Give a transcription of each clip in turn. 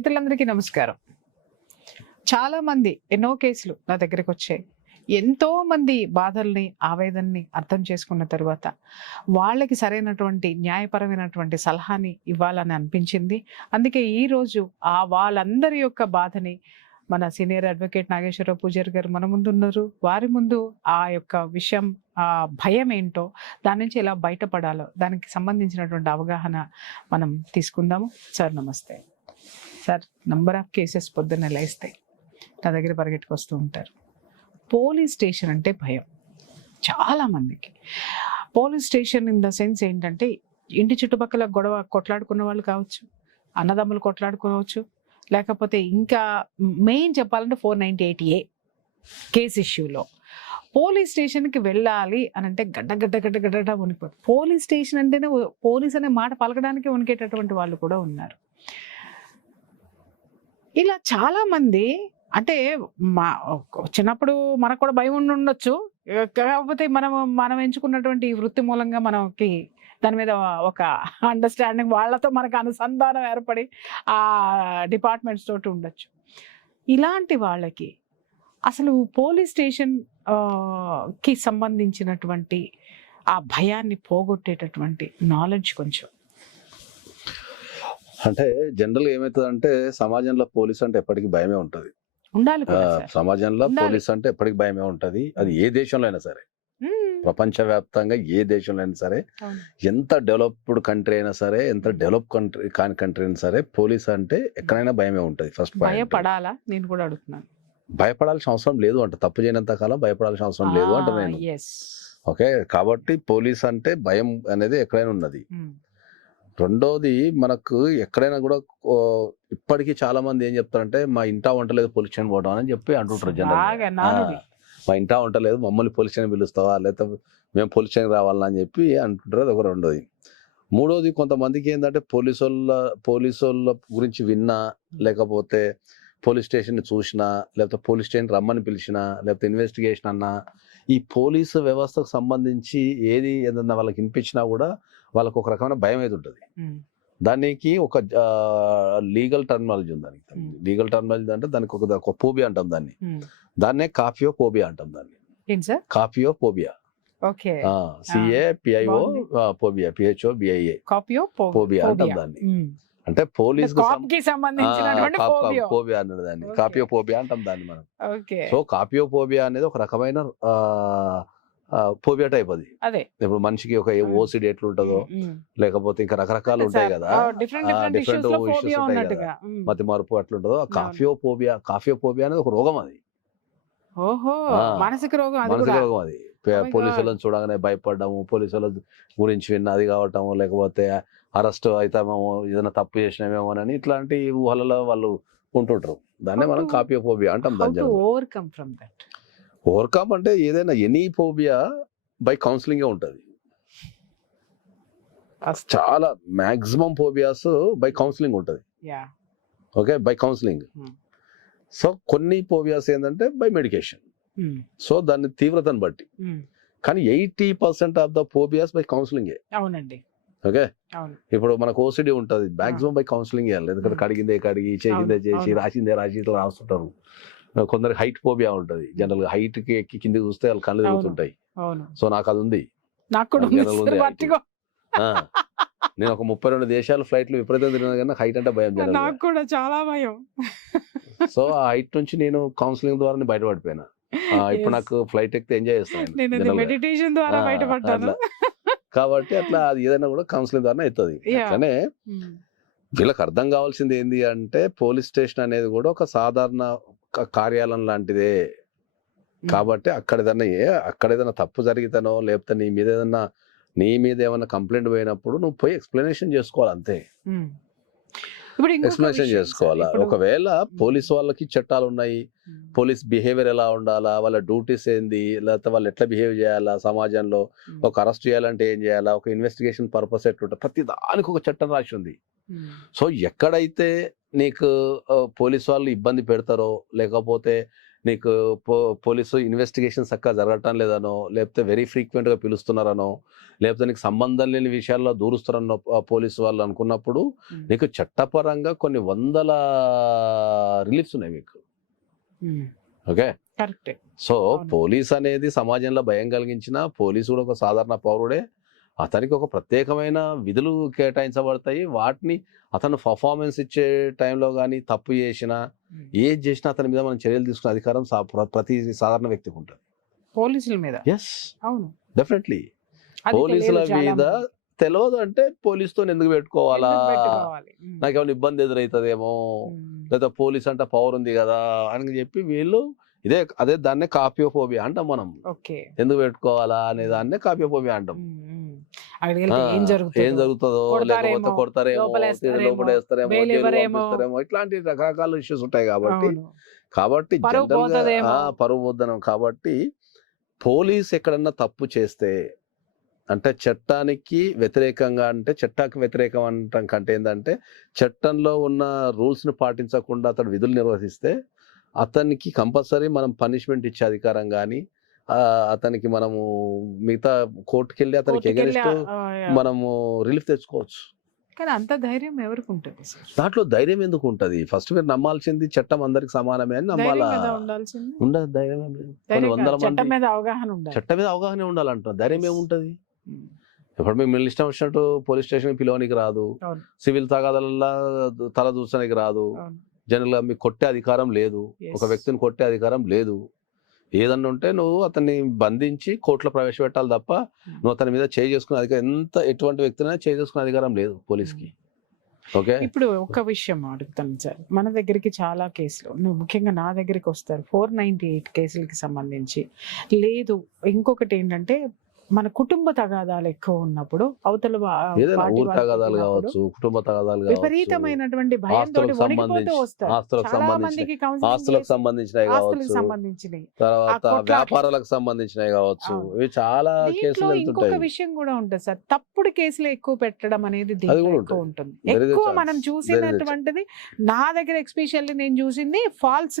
మిత్రులందరికీ నమస్కారం. చాలా మంది ఎన్నో కేసులు నా దగ్గరికి వచ్చాయి. ఎంతో మంది బాధల్ని ఆవేదనని అర్థం చేసుకున్న తర్వాత వాళ్ళకి సరైనటువంటి న్యాయపరమైనటువంటి సలహాని ఇవ్వాలని అనిపించింది. అందుకే ఈరోజు ఆ వాళ్ళందరి యొక్క బాధని మన సీనియర్ అడ్వకేట్ నాగేశ్వరరావు పూజారి గారు మన ముందు ఉన్నారు. వారి ముందు ఆ యొక్క విషయం ఆ భయం ఏంటో దాని నుంచి ఎలా బయటపడాలో దానికి సంబంధించినటువంటి అవగాహన మనం తీసుకుందాము. సార్ నమస్తే. సార్ నంబర్ ఆఫ్ కేసెస్ పొద్దున్న లేస్తాయి. నా దగ్గర పరిగెట్టుకొస్తూ ఉంటారు. పోలీస్ స్టేషన్ అంటే భయం. చాలా మందికి police station in the sense ఏంటంటే ఇంటి చుట్టుపక్కల గొడవ కొట్లాడుకున్న వాళ్ళు కావచ్చు అన్నదమ్ములు కొట్లాడుకోవచ్చు లేకపోతే ఇంకా మెయిన్ చెప్పాలంటే four ninety eight A case ఇష్యూలో పోలీస్ స్టేషన్కి వెళ్ళాలి అని అంటే గడ్డ గడ్డ గడ్డ గడ్డ వణికిపోతుంది. పోలీస్ స్టేషన్ అంటేనే పోలీస్ అనే మాట పలకడానికి వణికేటటువంటి వాళ్ళు కూడా ఉన్నారు. ఇలా చాలా మంది అంటే మా చిన్నప్పుడు మనకు కూడా భయం ఉండి ఉండొచ్చు. కాకపోతే మనం మనం ఎంచుకున్నటువంటి ఈ వృత్తి మూలంగా మనకి దాని మీద ఒక అండర్స్టాండింగ్ వాళ్ళతో మనకు అనుసంధానం ఏర్పడి ఆ డిపార్ట్మెంట్స్ తోటి ఉండొచ్చు. ఇలాంటి వాళ్ళకి అసలు పోలీస్ స్టేషన్కి సంబంధించినటువంటి ఆ భయాన్ని పోగొట్టేటటువంటి నాలెడ్జ్ కొంచెం అంటే జనరల్ ఏమవుతుంది అంటే సమాజంలో పోలీస్ అంటే ఎప్పటికీ భయమే ఉంటది. ఉండాలి సమాజంలో. పోలీస్ అంటే ఎప్పటికీ భయమే ఉంటది. అది ఏ దేశంలో అయినా సరే. మ్మ్. ప్రపంచ వ్యాప్తంగా ఏ దేశంలో అయినా సరే. ఎంత డెవలప్డ్ కంట్రీ అయినా సరే ఎంత డెవలప్ కంట్రీ కాని కంట్రీ అయినా సరే పోలీస్ అంటే ఎక్కడైనా భయమే ఉంటది ఫస్ట్ భయపడాలా? నేను కూడా అడుగుతున్నాను. భయపడాల్సిన అవసరం లేదు అంట. తప్పు చేయనంత కాలం భయపడాల్సిన అవసరం లేదు అంట నేను. ఓకే? కాబట్టి పోలీస్ అంటే భయం అనేది ఎక్కడైనా ఉన్నది. రెండోది మనకు ఎక్కడైనా కూడా ఇప్పటికీ చాలా మంది ఏం చెప్తారంటే మా ఇంటా వంటలేదు పోలీస్ స్టేషన్ పోవడం అని చెప్పి అంటుంటారు జనరల్ మా ఇంటా వంటలేదు మమ్మల్ని పోలీస్ స్టేషన్ పిలుస్తావా? లేకపోతే మేము స్టేషన్ రావాలని అని చెప్పి అంటుంటారు. అది ఒక రెండోది. మూడోది కొంతమందికి ఏంటంటే పోలీసు వాళ్ళ పోలీసు వాళ్ళ గురించి విన్నా లేకపోతే పోలీస్ స్టేషన్ చూసినా లేకపోతే పోలీస్ స్టేషన్ రమ్మని పిలిచినా లేకపోతే ఇన్వెస్టిగేషన్ అన్నా ఈ పోలీసు వ్యవస్థకు సంబంధించి ఏది ఏదన్నా వాళ్ళకి వినిపించినా కూడా వాళ్ళకు ఒక రకమైన భయం అయితే ఉంటుంది. దానికి ఒక లీగల్ టర్మినాలజీ ఉంది దానికి. లీగల్ టర్మినాలజీ అంటే దానికి ఒక ఒక పోబియా అంటాం దాన్ని. దాన్నే కాఫియో పోబియా అంటాం దాన్ని. కాఫియో phobia C A P I O. Phobia P H O B I A కాపియో phobia అంటాం దాన్ని. అంటే పోలీస్ పోబియా అన్నది దాన్ని. కాపియో పోబియా అంటాం దాన్ని మనం. సో కాపియో పోబియా అనేది ఒక రకమైన పోబియా టైప్ అది. ఇప్పుడు మనిషికి ఒక. ఓసిడి ఎట్లుంటదో లేకపోతే ఇంకా రకరకాలు ఉంటాయి కదా డిఫరెంట్ ఇష్యూస్ ఉంటాయి మ్మ్. మతి మార్పు అట్లుంటుందో ఆ అవును. కాఫియోపోబియా కాఫియోపోబియా అనేది ఒక రోగం అది. మానసిక రోగం అది మానసిక కూడా. రోగం అది. Oh my పోలీసులను చూడగానే భయపడము పోలీసుల గురించి విన్న అది కావటము లేకపోతే అరెస్ట్ అవుతామేమో ఏదైనా తప్పు చేసినామేమో అని ఇట్లాంటి ఊహలలో వాళ్ళు ఉంటుంటారు. దాన్నే మనం to- కాపియోపోబియా అంటాం దాని ఓవర్కమ్ ఫ్రమ్ దట్ ఓవర్కమ్ అంటే ఏదైనా ఎనీ ఫోబియా బై కౌన్సిలింగ్ ఉంటది. చాలా మాక్సిమం ఫోబియాస్ బై కౌన్సిలింగ్ ఉంటది. Okay? By counselling. Hmm. So కొన్ని ఫోబియాస్ ఏంటంటే బై మెడికేషన్. సో దాని తీవ్రతను బట్టి. కానీ eighty percent of the phobias by counselling. అవునండి. ఓకే? ఇప్పుడు మనకు ఓసిడి ఉంటుంది. మాక్సిమం బై కౌన్సిలింగ్ చేయాలి ఎందుకంటే Hmm. కడిగిందే కడిగి చేసిందే చేసి. రాసిందే రాసి ఇట్లా రాస్తుంటారు. కొందరికి హైట్ ఫోబియా ఉంటుంది జనరల్గా హైట్కి ఎక్కి కిందికి చూస్తే వాళ్ళు కళ్ళు. తిరుగుతుంటాయి సో నాకు అది ఉంది. నేను ఒక ముప్పై రెండు దేశాలు ఫ్లైట్లు విపరీతం తిరిగిన కానీ హైట్ అంటే భయం నాకు కూడా చాలా భయం సో ఆ హైట్ నుంచి నేను కౌన్సిలింగ్ ద్వారా బయటపడిపోయినా ఇప్పుడు. నాకు ఫ్లైట్ ఎక్కితే ఎంజాయ్ చేస్తాను. మెడిటేషన్ ద్వారా బయటపడ్డాను కాబట్టి అట్లా అది ఏదైనా కూడా కౌన్సిలింగ్ ద్వారా అవుతుంది. అట్లనే మ్మ్. వీళ్ళకి అర్థం కావాల్సింది ఏంది అంటే పోలీస్ స్టేషన్ అనేది కూడా ఒక సాధారణ కార్యాలయం లాంటిదే. కాబట్టి అక్కడ ఏదైనా ఏ అక్కడ ఏదైనా తప్పు జరిగితేనో లేకపోతే నీ మీద ఏదైనా నీ మీద ఏమైనా కంప్లైంట్ పోయినప్పుడు నువ్వు పోయి ఎక్స్ప్లెనేషన్ చేసుకోవాలి అంతే. ఇప్పుడు ఎక్స్ప్లెనేషన్ చేసుకోవాలా? ఒకవేళ పోలీస్ వాళ్ళకి చట్టాలు ఉన్నాయి. పోలీస్ బిహేవియర్ ఎలా ఉండాలా? వాళ్ళ డ్యూటీస్ ఏంది? లేకపోతే వాళ్ళు ఎట్లా బిహేవ్ చేయాలా? సమాజంలో. ఒక అరెస్ట్ చేయాలంటే ఏం చేయాలా? ఒక ఇన్వెస్టిగేషన్ పర్పస్ ఎట్లుంటుంది? ప్రతి దానికి ఒక చట్టం రాసి ఉంది. సో ఎక్కడైతే నీకు పోలీస్ వాళ్ళు ఇబ్బంది పెడతారో లేకపోతే నీకు పో పోలీసు ఇన్వెస్టిగేషన్ చక్కగా జరగటం లేదనో లేకపోతే వెరీ ఫ్రీక్వెంట్గా పిలుస్తున్నారనో లేకపోతే నీకు సంబంధం లేని విషయాల్లో దూరుస్తారనో ఆ పోలీసు వాళ్ళు అనుకున్నప్పుడు. నీకు చట్టపరంగా కొన్ని వందల రిలీఫ్స్ ఉన్నాయి మీకు. ఓకే కరెక్టే సో. పోలీస్ అనేది సమాజంలో భయం కలిగించిన పోలీసు కూడా ఒక సాధారణ పౌరుడే అతనికి ఒక ప్రత్యేకమైన విధులు కేటాయించబడతాయి వాటిని అతను పర్ఫార్మెన్స్ ఇచ్చే టైంలో కానీ తప్పు చేసినా. ఏది చేసినా అతని మీద మనం చర్యలు తీసుకునే అధికారం ప్రతి సాధారణ వ్యక్తికి ఉంటుంది. పోలీసుల మీద? ఎస్ అవును. డెఫినెట్లీ పోలీసుల మీద. తెలియదు అంటే పోలీసుతో ఎందుకు పెట్టుకోవాలా? ఎందుకు పెట్టుకోవాలి? ఉమ్. నాకు ఏమైనా ఇబ్బంది ఎదురవుతుందేమో ఉమ్. లేదా పోలీస్ అంటే పవర్ ఉంది కదా? అని చెప్పి వీళ్ళు ఇదే అదే దాన్నే కాపియోఫోబియా అంటాం మనం. ఎందుకు పెట్టుకోవాలా అనే దాన్నే కాపియోఫోబియా అంటాం. ఏం జరుగుతుంది. ఏం జరుగుతుందో లేకపోతే కొడతారేమో లోపలేస్తారేమో. పంపిస్తారేమో ఇట్లాంటి రకరకాల ఇష్యూస్ ఉంటాయి కాబట్టి. కాబట్టి పరువు పోద్దనం కాబట్టి పోలీస్ ఎక్కడన్నా తప్పు చేస్తే అంటే చట్టానికి వ్యతిరేకంగా అంటే చట్టానికి వ్యతిరేకం అంటాం కంటే ఏంటంటే చట్టంలో ఉన్న rules ని పాటించకుండా అతడు విధులు నిర్వహిస్తే అతనికి కంపల్సరీ మనం పనిష్మెంట్ ఇచ్చే అధికారం కానీ అతనికి మనము మిగతా కోర్టుకి వెళ్ళి అతనికి ఆ, మనము రిలీఫ్ తెచ్చుకోవచ్చు కానీ అంత ధైర్యం ఎవరికి ఉంటుంది? దాంట్లో ధైర్యం ఎందుకు ఉంటది ఫస్ట్ మీరు నమ్మాల్సింది చట్టం అందరికి సమానమే అని నమ్మాలా ఉండదు ధైర్యం. కొన్ని వందల చట్టం మంది అవగాహన చట్టం మీద అవగాహన ఉండాలంట ధైర్యం. ఏముంటది ఉమ్. ఇప్పుడు మేము ఇష్టం వచ్చినట్టు పోలీస్ స్టేషన్ పిలవనికి రాదు. సివిల్ తగాదాలలో తల దూసడానికి రాదు అవును. జనరల్గా మీకు కొట్టే అధికారం లేదు. ఒక వ్యక్తిని కొట్టే అధికారం లేదు ఏదన్నా ఉంటే నువ్వు అతన్ని బంధించి కోర్టులో ప్రవేశపెట్టాలి తప్ప నువ్వు అతని మీద చేయి చేసుకునే అధికారం ఎంత ఎటువంటి వ్యక్తినైనా చేయి చేసుకునే అధికారం లేదు పోలీస్కి. ఓకే? ఇప్పుడు ఒక విషయం అడుగుతాను సార్. మన దగ్గరికి చాలా కేసులు నువ్వు ముఖ్యంగా నా దగ్గరికి వస్తారు. ఫోర్ నైన్టీ ఎయిట్ కేసులకి సంబంధించి. లేదు ఇంకొకటి ఏంటంటే మన కుటుంబ తగాదాలు ఎక్కువ ఉన్నప్పుడు అవతల తగాదాలు కావచ్చు కుటుంబ తగాదాలు విపరీతమైనటువంటి భయంతో ఆస్తులకు సంబంధించినవి కావచ్చు. తర్వాత. వ్యాపారాలకు సంబంధించినవి కావచ్చు. ఇవి చాలా కేసులు ఇంకొక విషయం కూడా ఉంటుంది సార్. తప్పుడు కేసులు ఎక్కువ పెట్టడం అనేది ఉంటుంది. ఎక్కువ. మనం చూసినటువంటిది నా దగ్గర ఎక్స్పెషల్లీ నేను చూసింది ఫాల్స్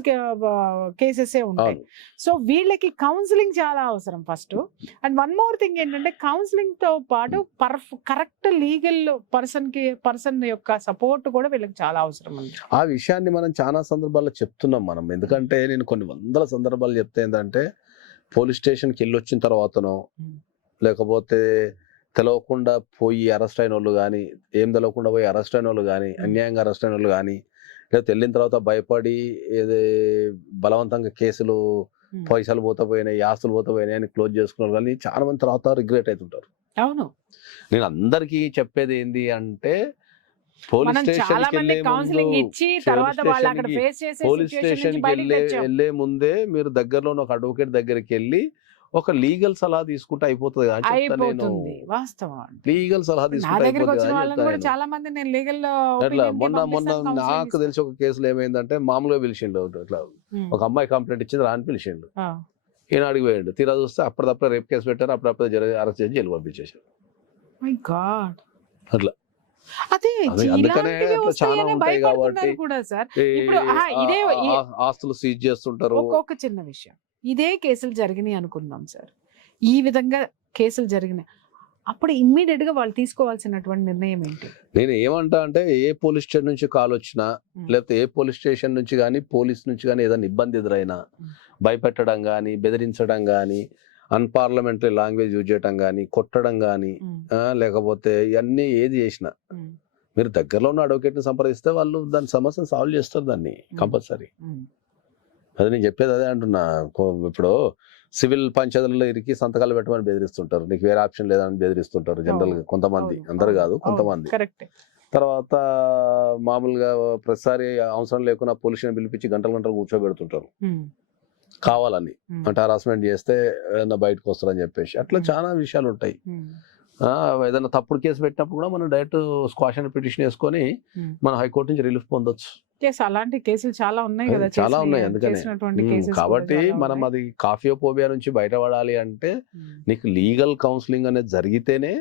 కేసెస్ ఉంటాయి. సో వీళ్ళకి కౌన్సిలింగ్ చాలా అవసరం first. And one more thing ఏంటంటే కౌన్సిలింగ్తో పాటు పర్ఫ్ కరెక్ట్ లీగల్ పర్సన్కి పర్సన్ యొక్క సపోర్ట్ కూడా వీళ్ళకి చాలా అవసరం ఆ విషయాన్ని మనం చాలా సందర్భాల్లో చెప్తున్నాం మనం ఎందుకంటే నేను కొన్ని వందల సందర్భాలు చెప్తే ఏంటంటే పోలీస్ స్టేషన్కి వెళ్ళి వచ్చిన తర్వాతనో. లేకపోతే తెలవకుండా పోయి అరెస్ట్ అయిన వాళ్ళు కానీ ఏం తెలవకుండా పోయి అరెస్ట్ అయిన వాళ్ళు కానీ. అన్యాయంగా అరెస్ట్ అయిన వాళ్ళు కానీ లేదా వెళ్ళిన తర్వాత భయపడి ఏదే బలవంతంగా కేసులు. పైసలు పోతా పోయినాయి ఆస్తులు పోతా పోయినాయి అని క్లోజ్ చేసుకున్నారు. కానీ చాలా మంది తర్వాత రిగ్రెట్ అవుతుంటారు అవును. నేను అందరికీ చెప్పేది ఏంది అంటే పోలీస్ ఇచ్చి పోలీస్ స్టేషన్ వెళ్ళే వెళ్ళే ముందే మీరు దగ్గరలో ఉన్న ఒక అడ్వకేట్ దగ్గరికి వెళ్ళి ఒక లీగల్ సలహా తీసుకుంటే అయిపోతుంది వాస్తవం లీగల్ సలహా తీసుకుంటే. చాలా మంది నేను. లీగల్ అట్లా మొన్న మొన్న నాకు తెలిసి ఒక కేసులో ఏమైందంటే మామూలుగా పిలిచిండు ఇట్లా ఒక అమ్మాయి కంప్లైంట్ ఇచ్చింది రాని పిలిచిండు. ఈయన అడిగి పోయిండు తీరా చూస్తే అప్పటిదప్పుడే రేప్ కేసు పెట్టారు అప్పుడప్పుడే అరెస్ట్ చేసి జైలు పంపించేసారు అట్లా. అదే అందుకనే చాలా ఉంటాయి కాబట్టి ఆస్తులు సీజ్ చేస్తుంటారు. ఒక్కొక్క చిన్న విషయం. ఇదే కేసులు జరిగినాయి అనుకుందాం సార్. ఈ విధంగా కేసులు జరిగినాయి. అప్పుడు ఇమ్మీడియట్గా వాళ్ళు తీసుకోవాల్సినటువంటి నిర్ణయం ఏంటి? నేను ఏమంటా అంటే ఏ పోలీస్ స్టేషన్ నుంచి కాల్ వచ్చినా. లేకపోతే ఏ పోలీస్ స్టేషన్ నుంచి కానీ పోలీస్ నుంచి కానీ ఏదైనా ఇబ్బంది ఎదురైనా. భయపెట్టడం కానీ బెదిరించడం కానీ అన్పార్లమెంటరీ లాంగ్వేజ్ యూజ్ చేయడం కానీ కొట్టడం కానీ లేకపోతే ఇవన్నీ ఏది చేసినా. మీరు దగ్గరలో ఉన్న అడ్వకేట్ని సంప్రదిస్తే వాళ్ళు దాని సమస్యను సాల్వ్ చేస్తారు దాన్ని కంపల్సరీ అదే నేను చెప్పేది అదే అంటున్నా. ఇప్పుడు సివిల్ పంచాయతీలలో ఇరికి సంతకాలు పెట్టమని బెదిరిస్తుంటారు. నీకు వేరే ఆప్షన్ లేదని బెదిరిస్తుంటారు జనరల్గా కొంతమంది. అందరు కాదు కొంతమంది. కరెక్ట్. తర్వాత మామూలుగా ప్రతిసారి అవసరం లేకుండా పోలీసుని పిలిపించి గంటలు గంటలు కూర్చోబెడుతుంటారు. కావాలని. అంటే హరాస్మెంట్ చేస్తే ఏదైనా బయటకు వస్తారని చెప్పేసి. అట్లా. చాలా విషయాలు ఉంటాయి. ఏదైనా తప్పుడు కేసు పెట్టినప్పుడు కూడా మనం డైరెక్ట్ స్క్వాష్ అని పిటిషన్ వేసుకొని. మనం హైకోర్టు నుంచి రిలీఫ్ పొందొచ్చు అలాంటి కేసులు చాలా ఉన్నాయి కదా చాలా ఉన్నాయి, అందుకనే. కాబట్టి మనం. అది కాఫియోపోబియా నుంచి బయటపడాలి అంటే నీకు లీగల్ కౌన్సిలింగ్ అనేది జరిగితేనే.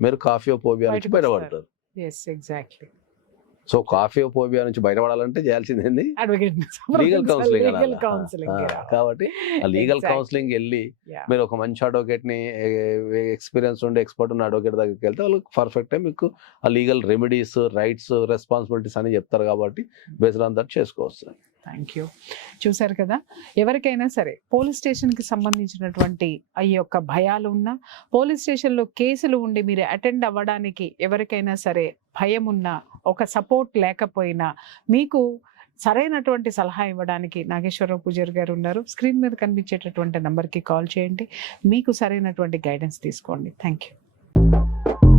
మీరు కాఫియోపోబియా నుంచి బయటపడతారు yes exactly so coffee phobia నుంచి బయటపడాలంటే చేయాల్సింది లీగల్ కౌన్సిలింగ్ కాబట్టి ఆ లీగల్. కౌన్సిలింగ్ వెళ్ళి మీరు ఒక మంచి అడ్వకేట్ని ఎక్స్పీరియన్స్ ఉండే ఎక్స్పర్ట్ ఉన్న అడ్వకేట్ దగ్గరికి వెళ్తే వాళ్ళకి పర్ఫెక్ట్ మీకు ఆ లీగల్ రెమెడీస్ రైట్స్ రెస్పాన్సిబిలిటీస్ అని చెప్తారు కాబట్టి బేస్డ్ ఆన్ దట్ చేసుకోవచ్చు. థ్యాంక్ యూ చూసారు కదా? ఎవరికైనా సరే పోలీస్ స్టేషన్కి సంబంధించినటువంటి ఈ యొక్క భయాలు ఉన్నా పోలీస్ స్టేషన్లో కేసులు ఉండి మీరు అటెండ్ అవ్వడానికి ఎవరికైనా సరే భయం ఉన్నా ఒక సపోర్ట్ లేకపోయినా మీకు సరైనటువంటి సలహా ఇవ్వడానికి నాగేశ్వరరావు పూజారి గారు ఉన్నారు. స్క్రీన్ మీద కనిపించేటటువంటి నంబర్కి కాల్ చేయండి. మీకు సరైనటువంటి గైడెన్స్ తీసుకోండి. Thank you